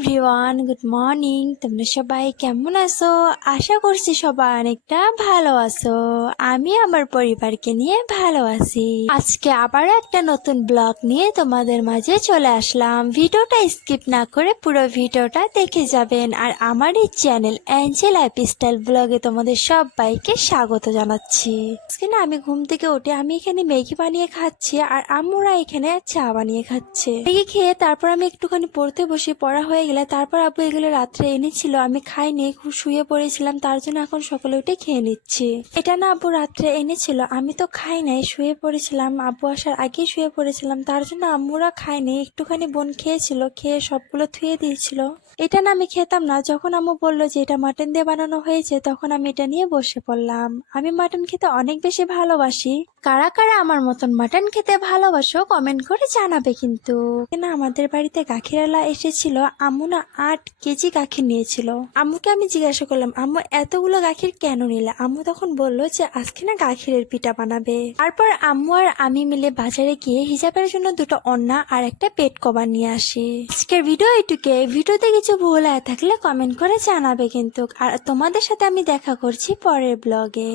Everyone, good morning. তোমরা সবাই কেমন আছো? আশা করছি সবাই অনেকটা ভালো আছো। আমি আমার পরিবারকে নিয়ে ভালো আছি। আজকে আবার একটা নতুন ব্লগ নিয়ে তোমাদের মাঝে চলে আসলাম। ভিডিওটা স্কিপ না করে পুরো ভিডিওটা দেখে যাবেন। আর আমার এই চ্যানেল অ্যাঞ্জেল লাইফস্টাইল ব্লগে তোমাদের সবাইকে স্বাগত জানাচ্ছি। আজকে না আমি ঘুম থেকে উঠে আমি এখানে ম্যাগি বানিয়ে খাচ্ছি, আর আম্মুরা এখানে চা বানিয়ে খাচ্ছে। ম্যাগি খেয়ে তারপর আমি একটুখানি পড়তে বসে, পড়া হয়ে গেলে তারপর আব্বু এগুলো রাত্রে এনেছিল, আমি খাইনি, খুব শুয়ে পড়েছিলাম, তার জন্য এখন সকালে উঠে খেয়ে নিচ্ছি। এটা না আব্বু রাত্রে এনেছিল, আমি তো খাই নাই, শুয়ে পড়েছিলাম, আব্বু আসার আগেই শুয়ে পড়েছিলাম, তার জন্য আম্মুরা খায়নি, একটুখানি বোন খেয়েছিল, খেয়ে সবগুলো ধুয়ে দিয়েছিল। এটা না আমি খেতাম না, যখন আম্মু বললো যে এটা মাটন দিয়ে বানানো হয়েছে তখন আমি এটা নিয়ে বসে পড়লাম। আমি মাটন খেতে অনেক বেশি ভালোবাসি। কারা কারা আমার মতন মাটন খেতে ভালোবাসো কমেন্ট করে জানাবে। কিন্তু না আমাদের বাড়িতে গাখিরালা এসেছিল, আম্মু না 8 কেজি গাখির নিয়েছিল। আম্মুকে আমি জিজ্ঞাসা করলাম, আম্মু এতগুলো গাখির কেন নিলে? আম্মু তখন বললো যে আজকে না গাখিরের পিঠা বানাবে। তারপর আম্মু আর আমি মিলে বাজারে গিয়ে হিজাবের জন্য 2টো ওড়না আর একটা পেট কভার নিয়ে আসি। আজকের ভিডিও এটুকে। ভিডিওতে কিছু ভুল হয়ে থাকলে কমেন্ট করে জানাবে কিন্তু। আর তোমাদের সাথে আমি দেখা করছি পরের ব্লগে।